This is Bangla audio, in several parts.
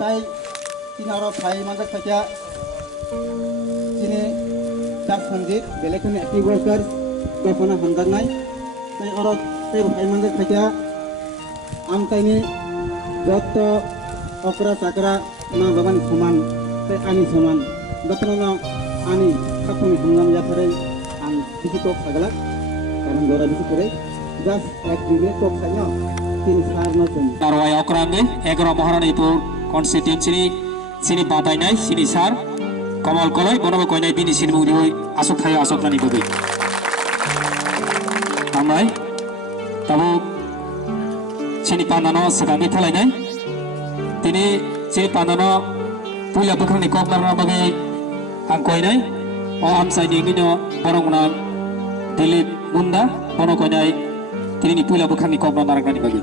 Tay tinaro thai mandak thakia sini jar sanjit belekhan active worker gopona handar nai tay oro tay thai mandak thakia am taini joto okra sakra na baban saman tay ani saman dotno ani khapuni hungam jathare an bisikok sagala karon dora bisikore just ek minute kok sanyo tin sar no chum Narwai Okrangge, Egro Maharanipur constituency sini Batai Nai, sini Sar, Kamal Koloi, Bonobo Koinai Bini sini Mudioi, Asok Thaya Asok Nani Bobi. Tamai, Tabu sini Pandano Sekami Thalai Nai, Tini sini Pandano Puya Bukrani Kopnar Bagi Angkoi Nai, O Amsai Ningino, Boronguna, Dilip Munda, Bono Koinai, Tini Puya Bukrani Kopnar Naragani Bagi.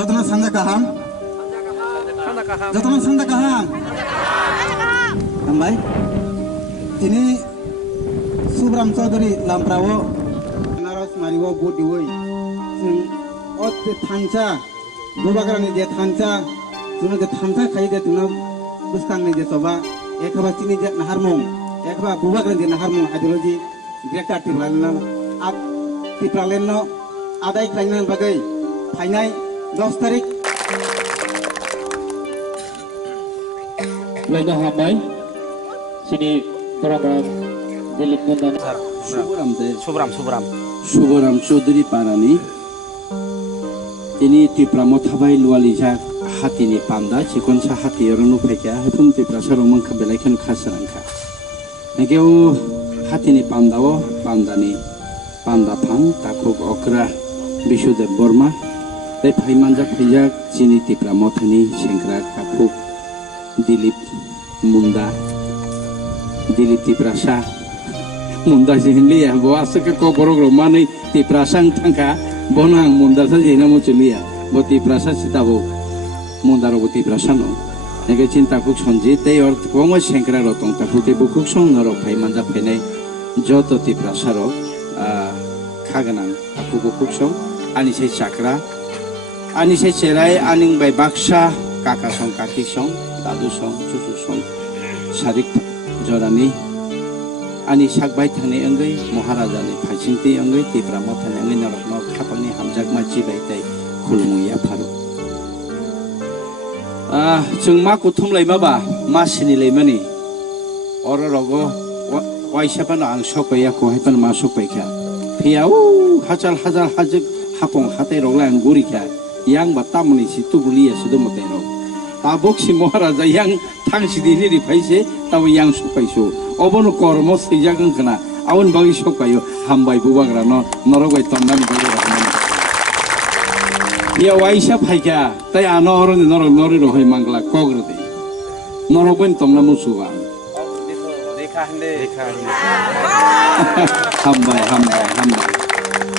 Jotna sanda kaham Jotna sanda kaham Tambai ini Subram Chaudhary lamprawo naros mariwo bodiwoi sing ot thancha dobagrani je thancha juna je thancha khai de tuna bustang ni je toba ekaba chini je naharmong ekaba bubagrani je naharmong ideology greka tiplalno ap tiplalno adai kainan bagai phainai 10 tarik Lainnya Hamai sini program Dilip Mundan Subram Chaudhary Parani ini Tipramo Thabai Lualija hati ni panda cikon sa hati orang nufeka hepun Tipra saromang kabelaikan khasarangka negeu hati ni pandawo pandani panda thang takuk okra Bishudev Burma Tay Phaimanja Phijak sini Tipramo thani sengkra kapuk Dilip Munda Dilip Tiprasa Munda sihliya bo asake ko borogro mani Tiprasang thangka bonang Munda sa jena mo chuliya bo Tiprasa sitabo Munda ro Tiprasa no nege cinta kuk sonji tay or komo sengkra rotong ta pute bukuk song naro Phaimanja phene joto Tiprasa ro khaganang aku bukuk song ani sei chakra ani sei cherai aning bai baksa kaka song kaki song dadu song cucu song sadik jorani ani sakbai thani anggai maharaja ni phaisinti anggai Tipramo thani anggai narokno khapangni hamjak machi bai tai khulmuya pharu chung ma kuthum lai maba ma sini lai mani oro rogo waisa pan ang sokaya ko hepan ma sokaya phiau hajal hajak hapong hatai rogla anguri kha yang batamni situ bulia sudu motero tabok si maharaja yang thang sidini ri phaise taw yang sopaiso obono kormo sijagang kana awon bagi sokayo hambai bubagra no norogai tonnani bagi rahman ya waisa phaika tai anoro ni norok nori rohai mangla kogrode noroben tonna musuwa dekha hande hambai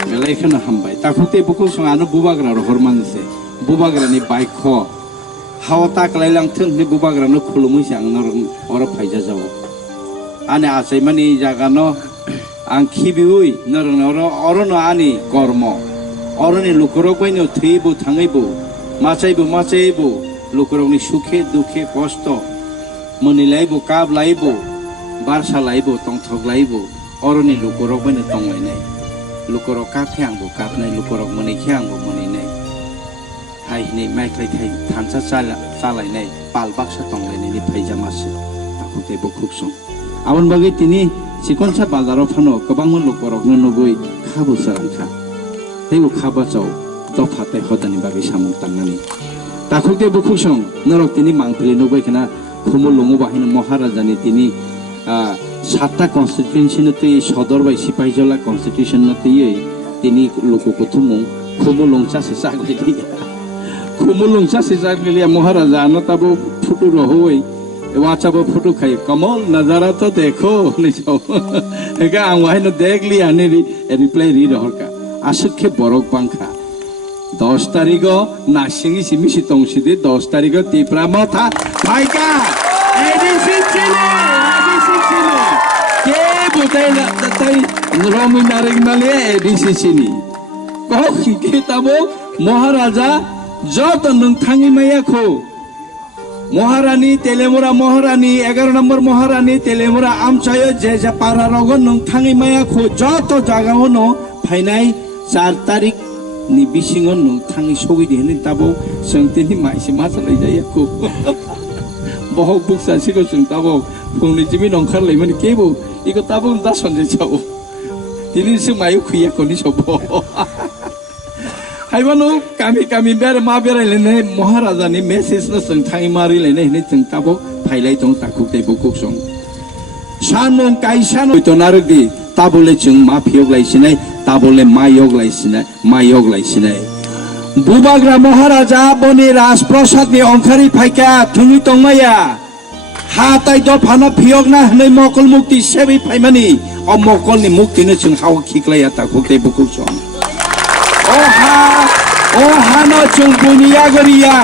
belaikhana hambai takute buku sangano bubagra ro hormanse bubagra ni baikho hawata klailang thun ni bubagra no khulumui sang nor ora phaija jawo ane asai mani jagano ang khibiui nor orono ani kormo oroni lukurok baino theibu thangaibu machaibu lukurokni sukhe dukhe kosto monilaibu kab laibu barsa laibu tongthok laibu oroni lukurok baino tonglainai lukurok kap khyangbu kapnai lukurok moni khyangbu moni nai हायनि माइख्लाय थाय थानसा चालायनाय पाल बाक्सा तंलायनायनि फायजामासो ताखुतेबो खुबसं आवन बागै तिनि सिकनसा बाजाराव फानो गोबां लोकरकनो नुगै खाबु सारांखा तेबो खाबाचाव दफाताय हदानि बागै सामुं तांनानि ताखुतेबो खुबसं नरक तिनि मांफिलि नुबायखना खुमुल लङो बाहिनो महाराजानि तिनि 7টা কনস্টিটিউশন তে সদর বাই সিপাহীজলা কনস্টিটিউশন তে তিনি লোককথমু খুমুলংসা সে সাগলি খুমুলংসা সে সাগলি মহারাজা আনতাবো ফটো রহই ওয়াচাবো ফটো খাই কমল নজারা তো দেখো নিছো একা আওয়াইনো দেখলি আনি রিপ্লাই রি রহকা আসুখে বরক বাংখা 10 তারিখ নাসিংই সিমিসি তংসিদে 10 তারিখ তিপ্রা মাথা ভাইকা এডিসি চিনে ke butai na tay romi naring nale edisi sini ko kitabo maharaja jot nung thangi maya kho maharani telemura maharani 11 number maharani telemura amchayo je ja para rogon nung thangi maya kho jot jaga hono phainai 4 tarik ni bisingon nung thangi sogi de ni tabo sengtini maisi masalai jaya kho bahok buksa siko sung tabo phungni jimi nongkhar leimani kebo 이거 따보면 다 손재차오 디니스 마유 쿠이야 거니 쇼보 하이바노 까미 베르 마베라레네 모하라자니 메시스노 성탕이 마리레네 네 정따보 파일라이 동 따쿠테 보국송 산몽 까이산노 이토나르디 따볼레 정 마피옥라이시네 따볼레 마욕라이시네 부바그라 모하라자 보니 라스프로사드니 엉카리 파이카 퉁이 똥마야 हाताय the फाना फियगना हनै मकल मुक्ति सेबै फाइमानि अ मकलनि मुक्तिनो जों हाव खिक्लाया ताखुते बुकुसं ओ हानो जों बुनिया गरिया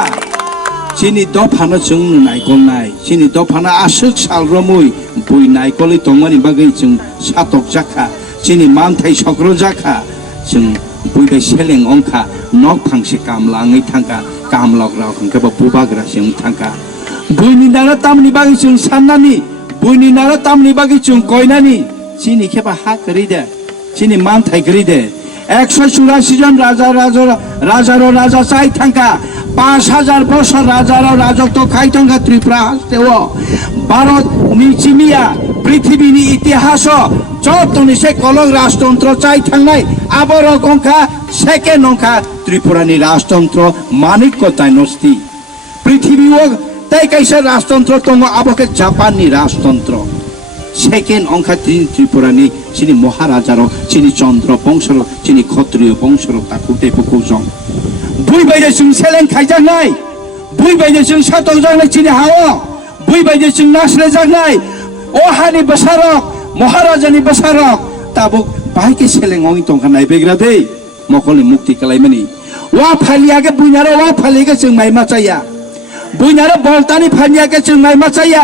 सिनि द फाना जों नायकल नाय सिनि द फाना आसुक सालरमुय बुइ नायकलि तंमानि बागै जों सातक जाखा सिनि मानथाय सक्र जाखा जों बुइबाय सेलें अंखा नक फांसे कामलाङै थांका कामलग्राव खंखबा बुबाग्रा जों थांका बुइनि नारा तामनि बागै जों साननानि बुइनि नारा तामनि बागै जों कयनानि सिनि खेबा हा करिदे सिनि मानथाय करिदे 184 জন राजा चाइ थांका 5000 বছর রাজারাও রাজত্ব খাই থাকা ত্রিপুরা হাসতেও ভারত নিচিমিয়া পৃথিবীনি ইতিহাস যতনি সে কলক রাজতন্ত্র চাই থাংনাই আবর গংখা সেকেন্ড অংখা ত্রিপুরানি রাজতন্ত্র মানিক্য তাইনস্তি পৃথিবীও তাই কাইসা রাজতন্ত্র তঙ্গ আবকে জাপানি রাজতন্ত্র সেকেন্ড অংখা ত্রিপুরানি চিনি মহারাজার চিনি চন্দ্র বংশর চিনি ক্ষত্রিয় বংশর তাকুতে পুকুজং বুই বাইরে जों সেলেন খাইজানাই বুই বাইরে जों সাতক জানাই চিনি হাওয়া বুই বাইরে जों নাসলে জানাই ও হানি বসারক মহারাজানি বসারক তাবুক বাইকে সেলেন অং তংখা নাইবেগ্রা দে মকলনি মুক্তি কালাইমানি ওয়া ফালিয়াকে বুইনারে ওয়া ফালিয়াকে जों মাইমা চাইয়া बुइनारो बलतानि फानियाके जों नायमा चाया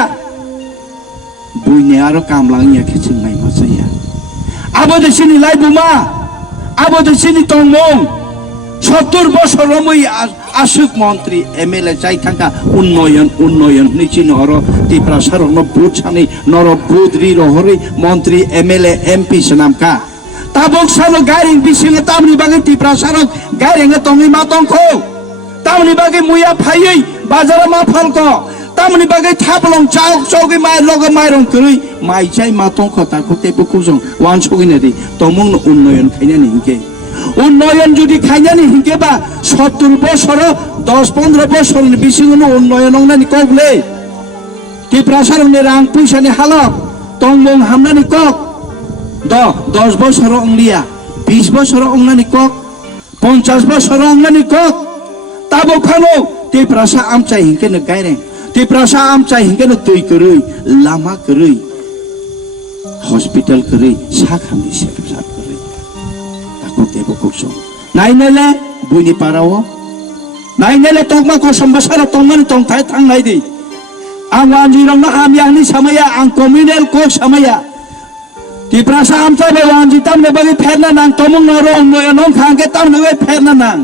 बुइनारो कामलांनियाके जों नायमा चाया आबोदो सिनि लाइबुमा आबोदो सिनि तंमं 70 বছর রমই আশুক মন্ত্রী এমএলএ চাই থাকা উন্নয়ন নিচিন হর ত্রিপুরা সরন বুছানি নর বুদ্রি রহরি মন্ত্রী এমএলএ এমপি সনামকা তাবক সানো গাইরিং বিসিং তামনি বাগে ত্রিপুরা সরক গাইরিং তংই মাতংখো तामनि बागै मुया फायै बाजारा मा फालको तामनि बागै थाबलं चौगै माइ लग माइरं करै माइ चाइ मातंग खता खुते बुकुजं वान सगिने दि तमंग उन्नयन खायनानि हिंके उन्नयन जुदि खायनानि हिंकेबा 70 বছর 10-15 বছরनि बिसिङनो उन्नयन अंनानि कगले ত্রিপুরা सरनि रां पैसानि हालत तंमंग हामनानि कक 10 বছর अंलिया 20 বছর अंनानि कक 50 বছর अंनानि कक ताबो खानो ত্রিপুরা আমচাই হিংকেনো গায়রে ত্রিপুরা আমচাই হিংকেনো তুই কरै লামা करै हॉस्पिटल करै साखामनि सेफसार करै ताको देबो कुसो नाइनेले बुइनि पाराव नाइनेले तंगमा को सम्बसारा तंगमानि तंगथाय थांनाय दि आं वानजिरंना हामियानि समया आं कम्युनेल को समया ত্রিপুরা আমचाय बे वानजि तामने बागै फेरना नां तमंग नरो उन्नयन खांगे तामने बे फेरना नां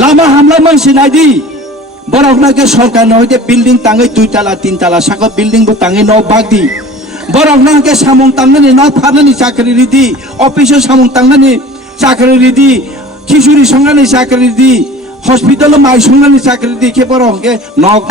लामा हामला मानसिनायदि बरकनाके सरकार नहैते बिल्डिं ताङै 2 तला 3 तला साखो बिल्डिं बो ताङै न बागदि बरकनाके सामं तांनानि न फारनानि चाकरि रिदि अफिस सामं तांनानि चाकरि रिदि खिसुरि संनानि चाकरि रिदि हस्पिटाल माइ संनानै चाकरि दिखे बर' हंके नक